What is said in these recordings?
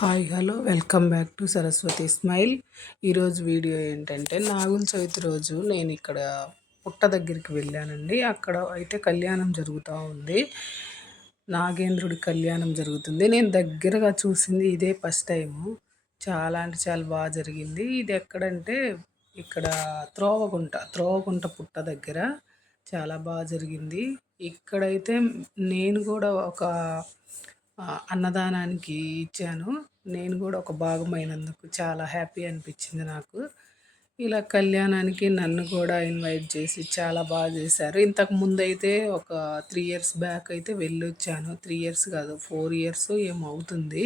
Hi hello welcome back to Saraswati smile. ఈరోజు video ఏంటంటే నాగుల చవితి రోజు నేను ఇక్కడ పుట్ట దగ్గరికి వెళ్ళానండి. అక్కడ అయితే కళ్యాణం జరుగుతూ ఉంది. నాగేంద్రుడి కళ్యాణం జరుగుతుంది. నేను దగ్గరగా చూసింది ఇదే ఫస్ట్ టైము. చాలా అంటే చాలా బాగా జరిగింది. ఇది ఎక్కడంటే ఇక్కడ త్రోవగుంట పుట్ట దగ్గర చాలా బాగా జరిగింది. ఇక్కడైతే నేను కూడా ఒక అన్నదానానికి ఇచ్చాను. నేను కూడా ఒక భాగమైనందుకు చాలా హ్యాపీ అనిపించింది నాకు. ఇలా కళ్యాణానికి నన్ను కూడా ఇన్వైట్ చేసి చాలా బాగా చేశారు. ఇంతకు ముందైతే ఒక 3 ఇయర్స్ బ్యాక్ అయితే వెళ్ళొచ్చాను. 3 ఇయర్స్ కాదు 4 ఇయర్స్ ఏమో అవుతుంది.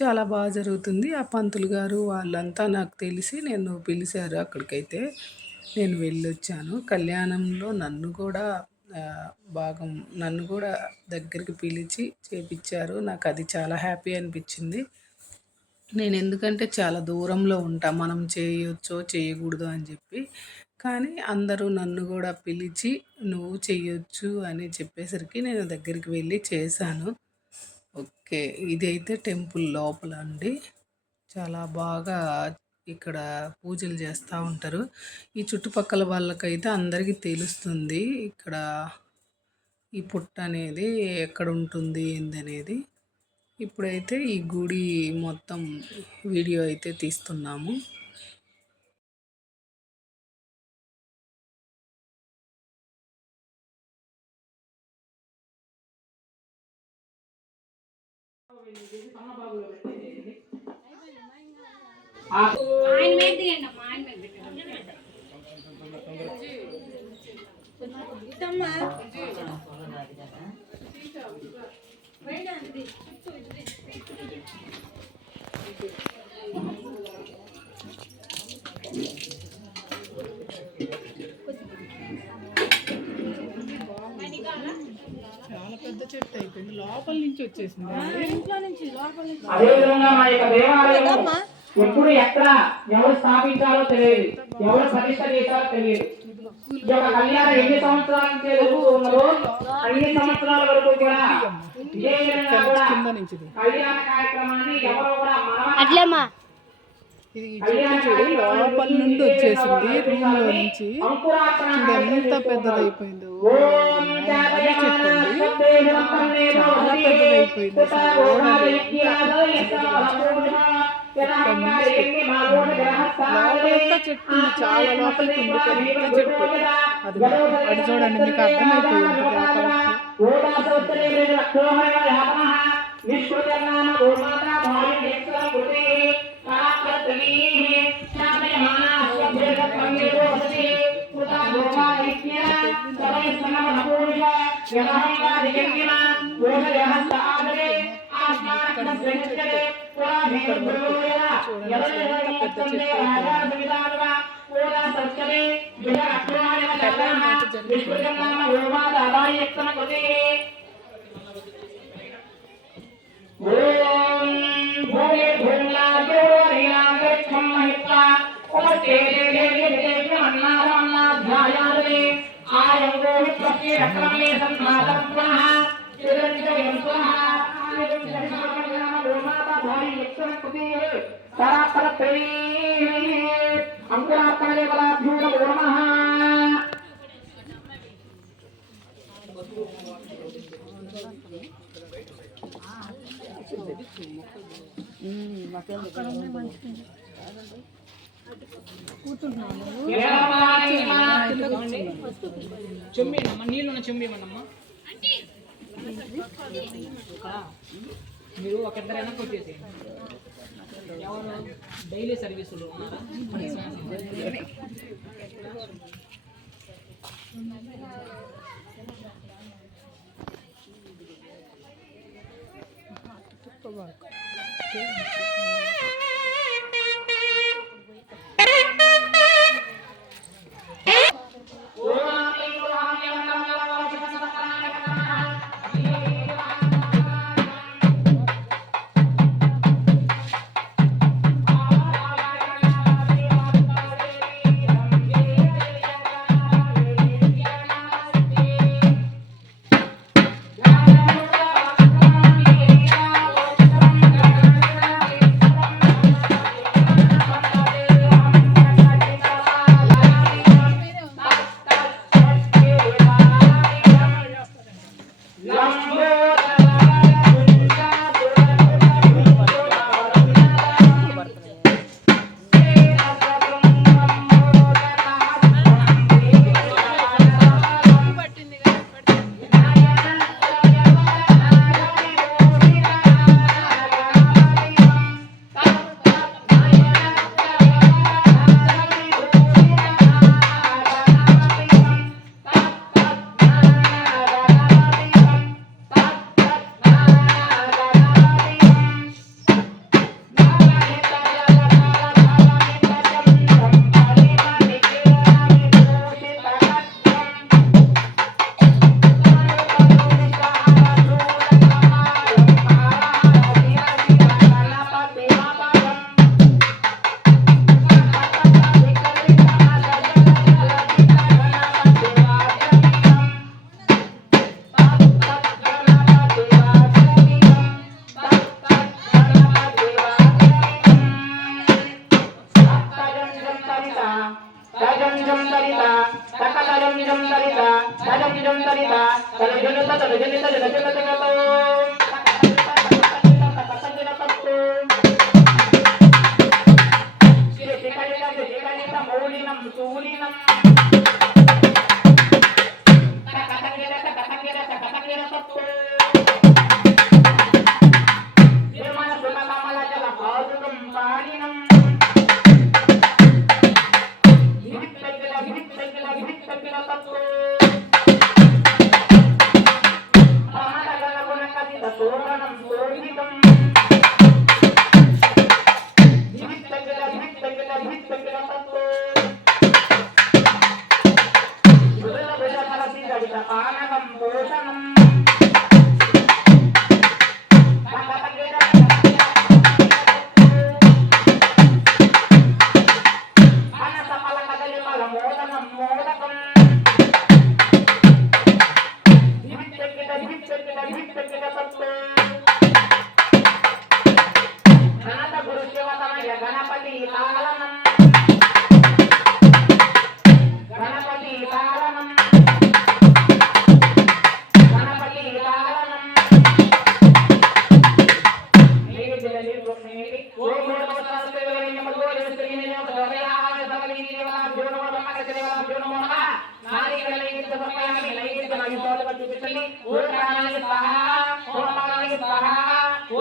చాలా బాగా జరుగుతుంది. ఆ పంతులు గారు వాళ్ళంతా నాకు తెలిసి నన్ను పిలిచారు అక్కడికైతే. నేను వెళ్ళొచ్చాను. కళ్యాణంలో నన్ను కూడా దగ్గరికి పిలిచి చేపిచ్చారు. నాకు అది చాలా హ్యాపీ అనిపించింది. నేను ఎందుకంటే చాలా దూరంలో ఉంటా. మనం చేయొచ్చో చేయకూడదో అని చెప్పి. కానీ అందరూ నన్ను కూడా పిలిచి నువ్వు చెయ్యొచ్చు అని చెప్పేసరికి నేను దగ్గరికి వెళ్ళి చేశాను. ఓకే. ఇదైతే టెంపుల్ లోపల అండి. చాలా బాగా ఇక్కడ పూజలు చేస్తూ ఉంటారు. ఈ చుట్టుపక్కల వాళ్ళకైతే అందరికీ తెలుస్తుంది ఇక్కడ ఈ పుట్ట అనేది ఎక్కడ ఉంటుంది ఏందనేది. ఇప్పుడైతే ఈ గుడి మొత్తం వీడియో అయితే తీస్తున్నాము. చాలా పెద్ద చెట్టు అయిపోయింది. లోపల నుంచి వచ్చేసింది. అదేవిధంగా మా యొక్క దేవాలయం ఎప్పుడు ఎక్కడ ఎవరు స్థాపించాలో తెలియదు, ఎవరు ప్రతిష్ట చేశారో తెలియదు. ఈ యొక్క కళ్యాణం ఎన్ని సంవత్సరాల నుంచి జరుగుతున్నదో అన్ని సంవత్సరాల వరకు కూడా ఇదే విధంగా కూడా కళ్యాణ కార్యక్రమాన్ని ఎవరు కూడా ఇది చూడు లోపల నుండి వచ్చేసింది. రూమ్ లో నుంచి చూడు ఎంత పెద్దదైపోయిందో. అది చెప్పండి చాలా పెద్దదైపోయింది. లోపలంతా చెట్టు ఉంది, చాలా లోపలికి ఉంది పెద్ద చెట్టు. అది చూడండి మీకు అర్థమైపోయింది. చెమ్మినమ్మా నీళ్ళు చెమ్మిమన్నమ్మా. మీరు ఒక ఇద్దరైనా కొట్టేసి ఎవరు డైలీ సర్వీసులు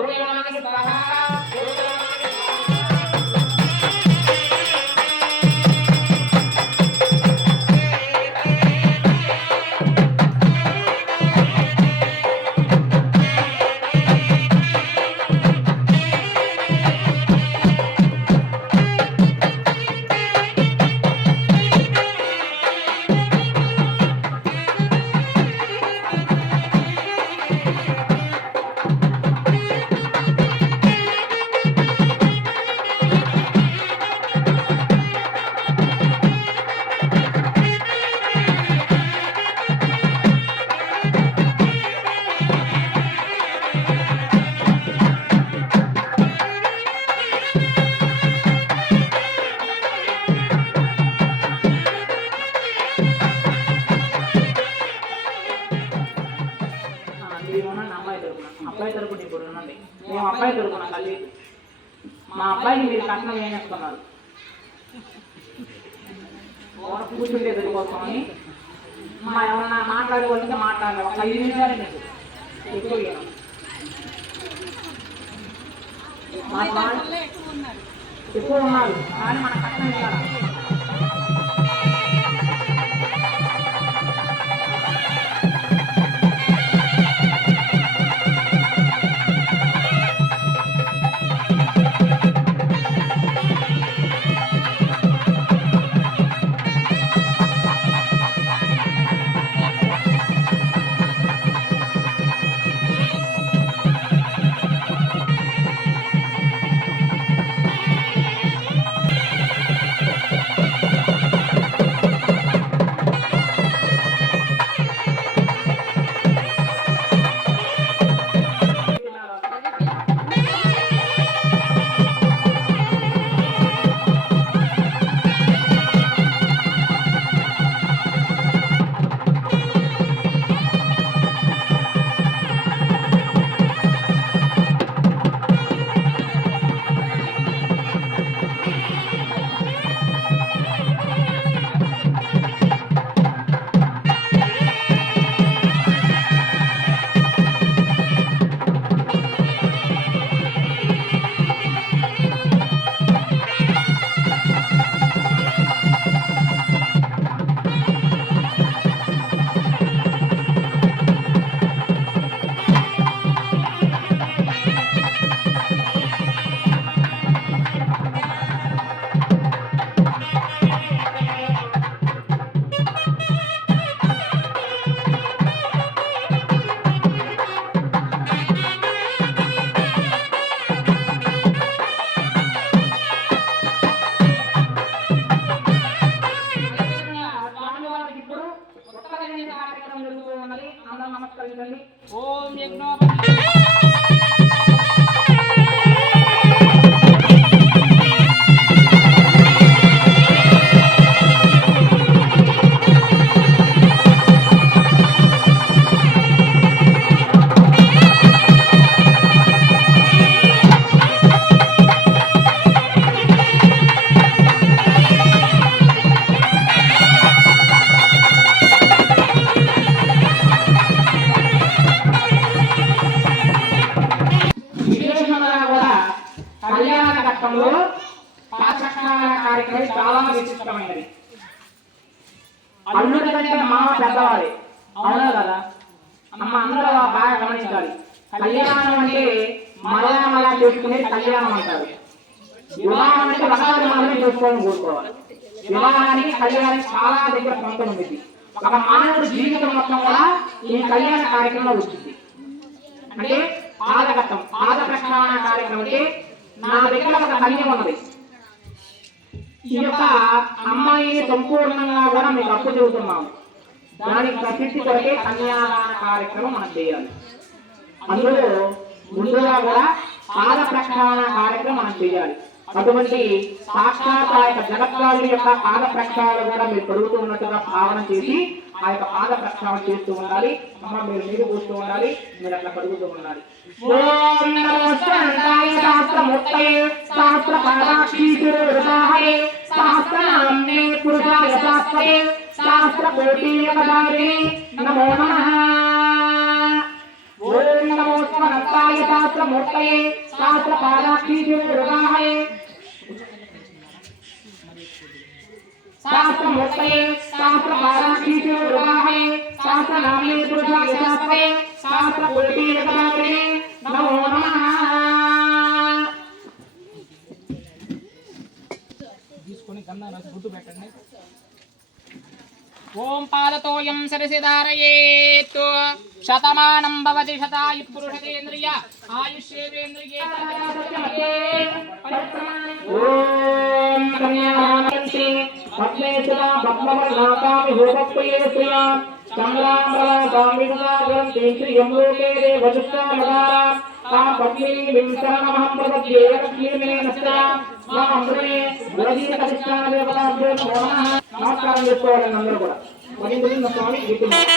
గురుదేవానికి స్వాహ అబ్బాయి తరపున ఇప్పుడు ఉన్నది మేము అబ్బాయి తరపున తల్లి మా అబ్బాయిని మీరు కట్నం వేసుకున్నారు కూర్చుంటే దొరికోసమని మా ఏమన్నా మాట్లాడుకోవాలంటే మాట్లాడాలి ఒక 5 నిమిషాలు మీకు ఎక్కువ ఎక్కువ ఉన్నారు కానీ మన కట్నం ఇవ్వాలి నమస్కరించండి ఓం యజ్ఞో కళ్యాణ ఘట్టంలో పాఠశాల కార్యక్రమం చాలా విశిష్టమైనది. అల్లుడి కంటే మామ పెద్దవాడే, అవునా కదా? అమ్మ అందరూ బాగా గమనించాలి. కళ్యాణం అంటే మళ్ళా చేసుకునేది కళ్యాణం అంటారు. వివాహం అంటే ఒకసారి మాత్రమే చేసుకోవాలని కోరుకోవాలి. వివాహానికి కళ్యాణానికి చాలా దగ్గర సంబంధం ఉంది. ఒక మానవుడి జీవితం మొత్తం కూడా ఈ కళ్యాణ కార్యక్రమంలో వచ్చింది. అంటే పాదఘట్టం, పాద ప్రక్షాళన కార్యక్రమం అంటే నా దగ్గర ఒక కన్య ఉన్నది. ఈ యొక్క అమ్మాయిని సంపూర్ణంగా కూడా మీకు అప్పు చెబుతున్నాము. దానికి ప్రసిద్ధి కొరకే కన్యాదాన కార్యక్రమం మనం చేయాలి. అందులో ముందుగా కూడా పాద ప్రక్షాళన కార్యక్రమం మనం చేయాలి. అటువంటి సాక్షాత్ ఆ యొక్క జగత్వాదుల యొక్క పాద ప్రక్షాళన కూడా మీరు కలుగుతూ ఉన్నట్టుగా భావన చేసి ఆ యొక్క పాద ప్రక్షాళన చేస్తూ ఉండాలి. అమ్మ మీరు నీరు పోస్తూ ఉండాలి, మీరు అట్లా కలుగుతూ ఉండాలి. నమో నమః. ఓం నమో స్వరత్తాయ शास्त्राय शास्त्रमूर्तये शास्त्रपादाक्षीशिरोगाहये शास्त्रमूर्तये शास्त्रपादाक्षीशिरोगाहये शास्त्रनाम्ने पुरुषाय शास्त्रे शास्त्रपुरुषीयकदात्रे नमो नमः। తీసుకొని గంధం రాసి గుడ్డు పెట్టండి। ఓం పాదతోయం సరసిదారయేత్ శతమానం భవతి శతాయు పురుషేంద్రియ ఆయుష్యేంద్రియే ఓం కన్యానాంతే పద్మేశా పద్మవర్ణాకామి భూపప్రియస్యా చంద్రాంబరాగామిదాగం తేంద్రియం లోకే దేవదుష్టామదా తా పద్మినీ వింసనమహం ప్రపద్యే లక్ష్మీర్మేనస్య మా అమృతే వరదీయ కృష్ణాన దేవతాభ్యో నమః। నమస్కారం చేసుకోవాలని అందరూ కూడా వరింద్రుని స్వామి గీతున్నారు।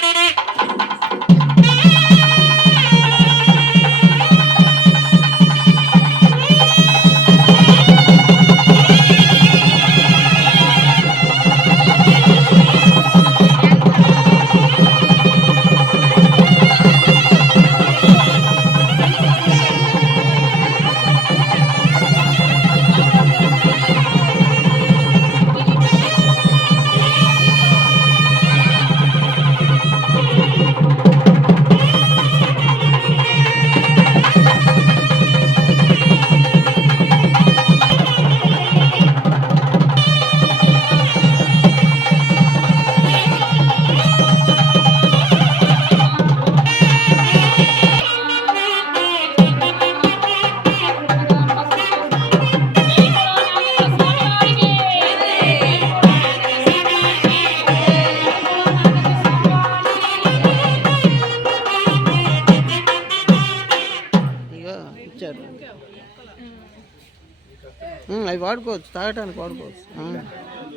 అవి వాడుకోవచ్చు, తాగటానికి వాడుకోవచ్చు,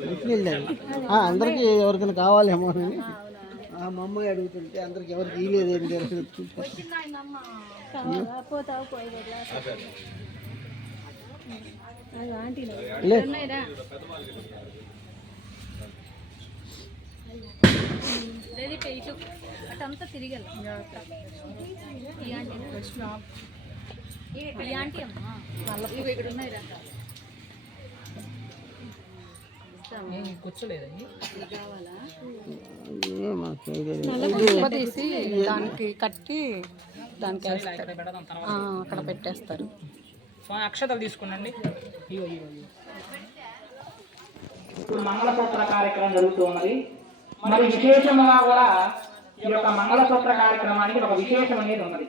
మంచినీళ్ళు అందరికీ ఎవరికైనా కావాలేమో అని మా అమ్మాయి అడుగుతుంటే అందరికి ఎవరికి ఇవ్వలేదు ఏం జరగలేదు। తీసి దానికి కట్టి దానికి అక్కడ పెట్టేస్తారు। అక్షతలు తీసుకునండి। ఇప్పుడు మంగళసూత్ర కార్యక్రమం జరుగుతున్నది। మరి విశేషంగా కూడా ఈ యొక్క మంగళసూత్ర కార్యక్రమానికి ఒక విశేషం అనేది ఉన్నది।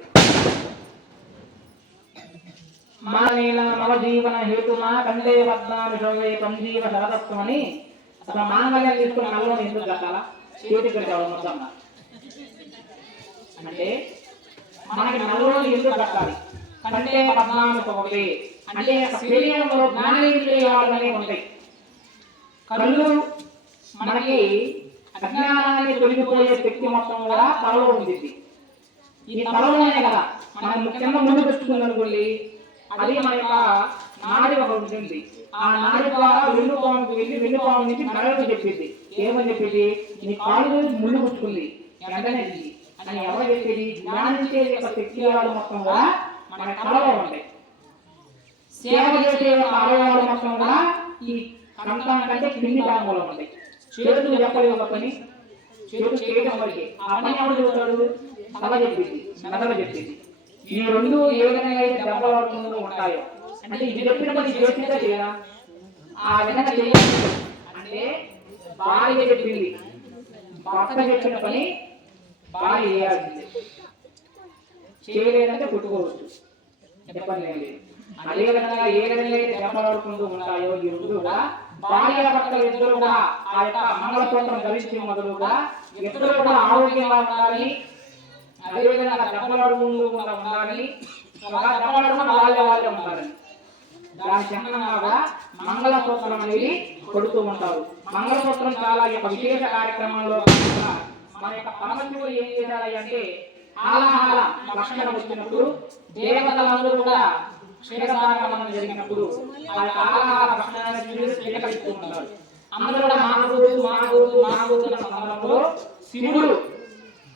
మానేల నవజీవన హేతుమా కందే పద్మావిషోవే పంజీవ శరదత్వం అని అసలు మాంగళ్యం తీసుకుని నల్లని ఎందుకు కట్టాలా? చేతి కట్టాలి మొత్తం అంటే మనకి నల్లని ఎందుకు కట్టాలి? కంటే పద్మావిషోవే అంటే శరీరంలో జ్ఞానేంద్రియాలు అనేవి ఉంటాయి। కళ్ళు మనకి అజ్ఞానాన్ని తొలగిపోయే శక్తి మొత్తం కూడా తలలో ఉంటుంది। ఈ తలలోనే కదా మనం ముఖ్యంగా ముందు పెట్టుకుంది అనుకోండి, అది మన యొక్క నాడి ఒక ఉంటుంది। ఆ నాడి ద్వారా వెన్నుపాముకి వెళ్ళి వెన్నుపాము నుంచి మెడకు చెప్పింది, ఏమని చెప్పింది? నీ కాళ్ళు ముళ్ళు పుచ్చుకుంది వెంటనే అని ఎవరు చెప్పేది? జ్ఞానించే యొక్క శక్తివాడు మొత్తం కూడా మన కళలో ఉంటాయి। సేవ చేసే యొక్క అవయవాలు మొత్తం కూడా ఈ కంఠం కంటే కింది భాగంలో ఉంటాయి। చేతులు చెప్పలేదు ఒక పని, చేతులు చేయడం వరకే ఆ పని ఎవరు చెబుతాడు? తల చెప్పింది, మెదడు చెప్పింది। ఈ రెండు ఏ విధంగా అయితే దెబ్బలాడుతూ ఉంటాయో అంటే ఇది చెప్పిన పని చేసిందా చేయరా? ఆ విధంగా చేయాలి అంటే భార్య చెప్పింది, భర్త చెప్పిన పని భార్య చేయాల్సింది। చేయలేదంటే కొట్టుకోవచ్చు, చెప్పని లేదు। అదే విధంగా ఏ విధంగా అయితే దెబ్బలాడుకుంటూ ఉంటాయో ఈ రెండు కూడా భార్య భర్తలు ఇద్దరు కూడా ఆ యొక్క మంగళసూత్రం ధరించి మొదలుగా ఇద్దరు కూడా ఆరోగ్యంగా ఉండాలని, అదేవిధంగా దెబ్బలాడుకుండా ఉండాలని, దెబ్బలాడుకున్న వాళ్ళే ఉండాలని దాని చిహ్నంగా కూడా మంగళసూత్రం అనేది కొడుతూ ఉంటారు। మంగళసూత్రం చాలా యొక్క విశేష కార్యక్రమంలో మన యొక్క పరమశివుడు ఏం చేశారంటే ఆలాహాల లక్షణం వచ్చినప్పుడు దేవతలందరూ కూడా క్షీరసాగమనం జరిగినప్పుడు ఆ యొక్క ఆలాహాల లక్షణాన్ని స్వీకరిస్తూ ఉంటారు। అందరూ కూడా మానవుతున్న సందర్భంలో శివుడు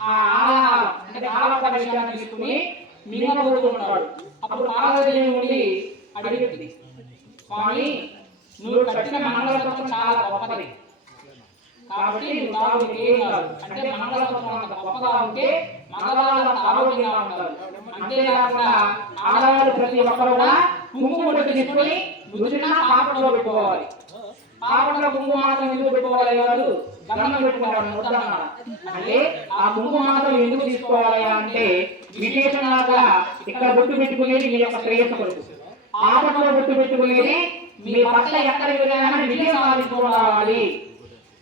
ఆ ఆలాహారం అంటే ఆలప విషయాన్ని తీసుకుని మింగబోతూ ఉంటాడు. అప్పుడు పార్వతీదేవి ఉండి అడిగింది, స్వామి నువ్వు కట్టిన మంగళసూత్రం చాలా గొప్పది కాబట్టి నువ్వు తాగు ఏం కాదు. అంటే మంగళసూత్రం అంత గొప్పగా ఉంటే మగవాళ్ళు అంత ఆరోగ్యంగా ఉంటారు. అంతేకాకుండా ఆడవాళ్ళు ప్రతి ఒక్కరు కూడా కుంకుమ బొట్టు తీసుకొని నుదుటిన పాపంలో పెట్టుకోవాలి. పాపంలో కుంకుమ మాత్రం ఎందుకు పెట్టుకోవాలి కాదు, గంధం పెట్టుకుంటారు ముద్దన్నమాట. అంటే ఆ కుంకుమ మాత్రం ఎందుకు తీసుకోవాలి అంటే విశేషంగా కూడా ఇక్కడ బొట్టు పెట్టుకునేది మీ యొక్క శ్రేయస్సు కొరకు, పాపంలో బొట్టు పెట్టుకునేది మీ భర్త ఎక్కడికి వెళ్ళినా విజయం సాధించుకోవాలి.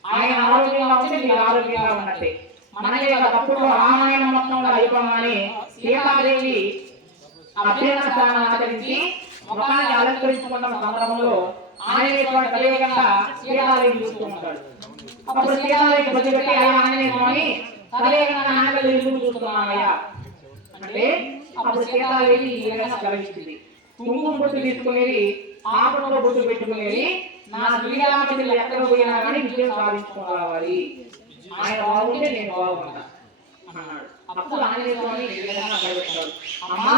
ఆయన ఆరోగ్యంగా ఉంటే మీరు ఆరోగ్యంగా ఉన్నట్టే. మనకే ఒకప్పుడు రామాయణం మొత్తంలో అయిపోగానే సీతాదేవి అభ్యర్థన స్నానం ఆచరించి ముఖాన్ని అలంకరించుకున్న సందర్భంలో ఆంజనేయ స్వామి తదేకంగా సీతాదేవిని చూస్తూ ఉంటాడు. అప్పుడు సీతాదేవికి ప్రతిపెట్టి ఆంజనేయ స్వామి తదేకంగా నాన్నగారు ఎందుకు చూస్తున్నామయ్యా అంటే అప్పుడు సీతాదేవి ఈ విధంగా సెలవిస్తుంది, కుంకుమ బొట్టు తీసుకునేది పాపంలో బొట్టు పెట్టుకునేది నా శ్రీరామచంద్రులు ఎక్కడ పోయినా కానీ విజయం సాధించుకోవాలి. ఆయన బాగుంటే నేను బాగుంటా అన్నాడు. అప్పుడు ఆంజనేయ స్వామి అడగబెట్టాడు, అమ్మా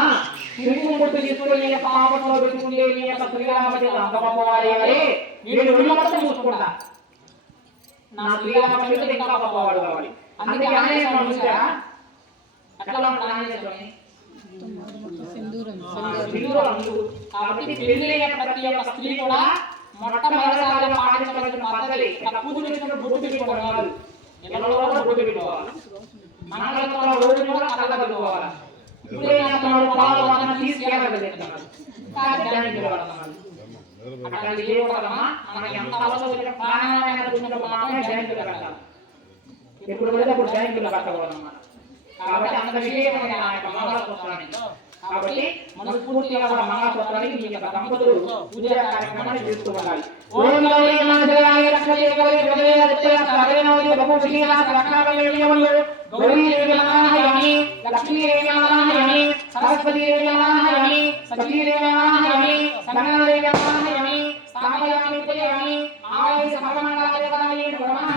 కుంకుమ బొట్టు తీసుకుని పాపంలో పెట్టుకుంటే నీ యొక్క శ్రీరామచంద్రులు అంత గొప్పవాడే ఎవరే, నేను రెండు మొత్తం చూసుకుంటా, నా శ్రీరామచంద్రుడు ఇంకా గొప్పవాడు కావాలి. అందుకే ఆంజనేయ స్వామి చూసారా ఎట్లా ఉంటాడు ఆంజనేయ స్వామి కాబట్టి పెళ్ళైన ప్రతి ఒక్క స్త్రీ కూడా మొట్టమొదటిసారిగా పాటించవలసిన పద్ధతి పూజ చేసినప్పుడు బొట్టు పెట్టుకోవడం కాదు, నెలలో కూడా బొట్టు పెట్టుకోవాలి. మంగళసూత్రం రోజు కూడా కళ్ళ పెట్టుకోవాలి. ఇప్పుడే పాలు వాసన తీసుకెళ్ళాలి అట్లాంటి చేయకూడదమ్మా. మనకి ఎంత అవసరం ప్రాణమైన పుణ్యం మాత్రమే జయంతులు కట్టాలి, ఎప్పుడు పడితే అప్పుడు జయంతులు కట్టకూడదన్నమాట. కాబట్టి అంత విశేషమైన ఆ యొక్క మంగళసూత్రాన్ని కాబట్టి మనస్ఫూర్తిగా కూడా మంగళసూత్రానికి మీ యొక్క దంపతులు పూజా కార్యక్రమాన్ని చేస్తూ ఉండాలి. ఓం గౌరీ మంగళాయ లక్ష్మీ గౌరీ గౌరీ దత్తయ సర్వేనోది బహు విశేష లక్షణాలయేయములు గౌరీ దేవి నమః లక్ష్మీ దేవి నమః సరస్వతి దేవి నమః సతీ దేవి నమః సంగమ దేవి నమః స్థాపయామి పూజయామి ఆయ సర్వమంగళాయ పదాయ నమః.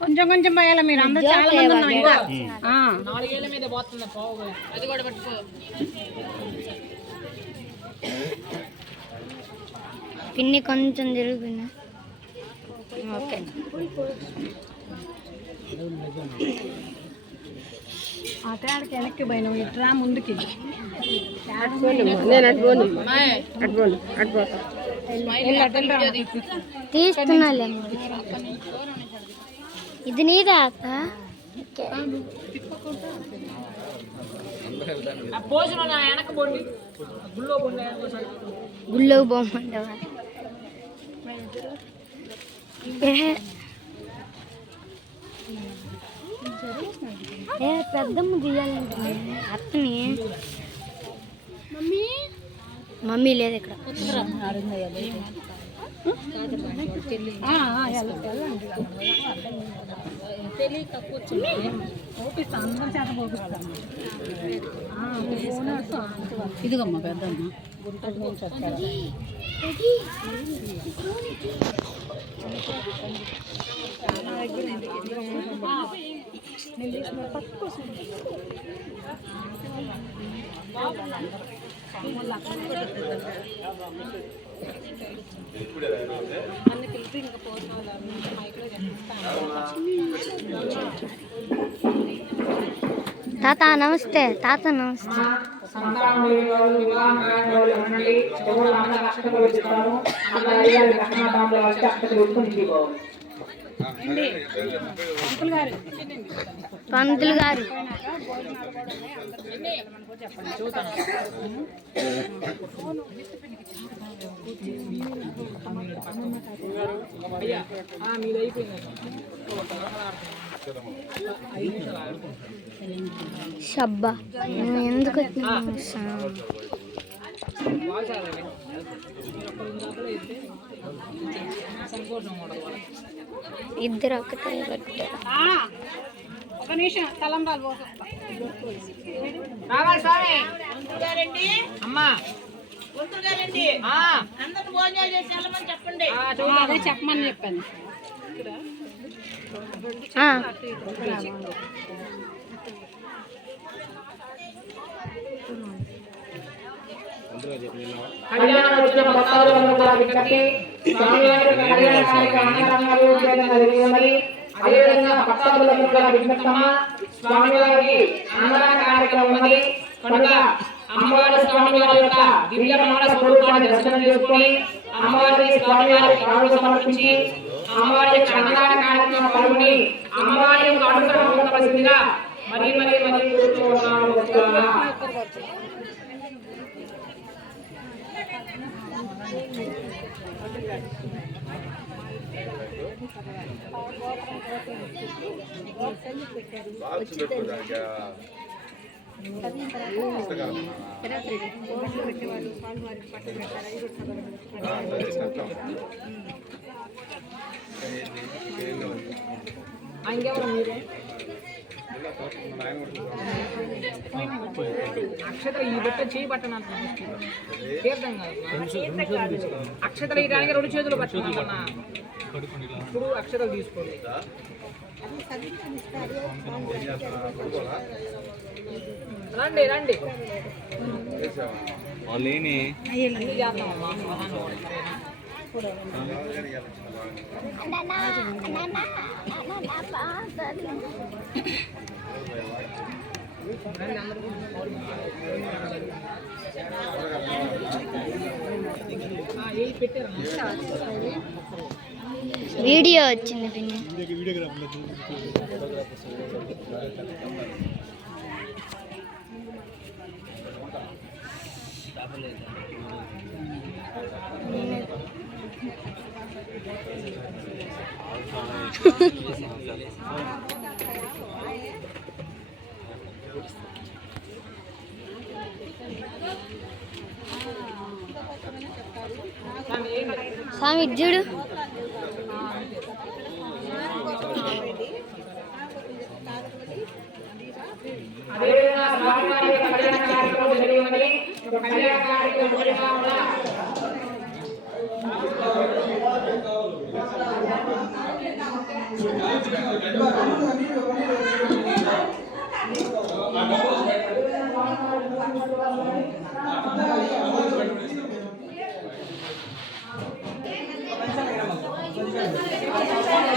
కొంచెం కొంచెం పోయాలి మీరు అందరూ చాలా మంది ఉన్నాం ఇంకా 4 ఏళ్ల మీద పోతుంది పావు అది కూడా పట్టుకో పిన్ని కొంచెం జరుగుతుంది. ఓకే అక్కడికి వెనక్కి పోయినాం ఇట్రా ముందుకి తీస్తున్నాలే. ఇది నీదా అక్క? గుళ్ళో పోమంటావా? పెద్దమ్మ తీయాలంటే అత్తని మమ్మీ లేదు ఇక్కడ. ఇదిగమ్మా పెద్దమ్మ తాత నమస్తే. తాత నమస్తే. సంతానం లేని వాళ్ళు, వివాహం కాని వాళ్ళు ఉండండి. ఎవరు అన్న కష్టపడి వచ్చిస్తాను అన్న అడిగారు కష్టపడాలి వచ్చి అక్షతలు పెట్టుకుని ఇంటికి పోవాలి. పంతులు గారు షబ్బా నువ్వు ఎందుకు వచ్చినావు? ఇద్దరు ఒకటే ఒక నిమిషం తలంబ్రాలు రావాలి స్వామి అమ్మా అందరూ భోజనాలు చేసి వెళ్ళమని చెప్పండి. అదే చెప్పమని చెప్పాను. కళ్యాణం వచ్చిన భక్తులందరూ కూడా విజ్ఞప్తి, స్వామివారి కళ్యాణ కార్యక్రమం అంగరంగ వైభవంగా జరిగినది. అదేవిధంగా భక్తులందరూ కూడా విజ్ఞప్తమ్మ, స్వామివారికి అన్నదాన కార్యక్రమం ఉన్నది కనుక అమ్మవారి స్వామివారి యొక్క దివ్యమాన స్వరూపాన్ని దర్శనం చేసుకుని అమ్మవారికి స్వామివారి కానుక సమర్పించి అమ్మవారి అన్నదాన కార్యక్రమం పాల్గొని అమ్మవారి యొక్క అనుగ్రహం పొందవలసిందిగా మరీ కోరుతున్నాము. అక్షతలు ఈ బట్ట చేయి పట్టణ తీర్థం కాదు, అక్షతలు ఇయడానికి 2 చేతులు పట్టుకున్నా. ఇప్పుడు అక్షతలు తీసుకోండి. రండి రండి వీడియో వచ్చింది పిన్ని. స్వామి చూడు. అదేవిధంగా స్వామివారి కళ్యాణ కార్యక్రమం జరిగినది. కళ్యాణ కార్యక్రమం జరిగిన చేయండి.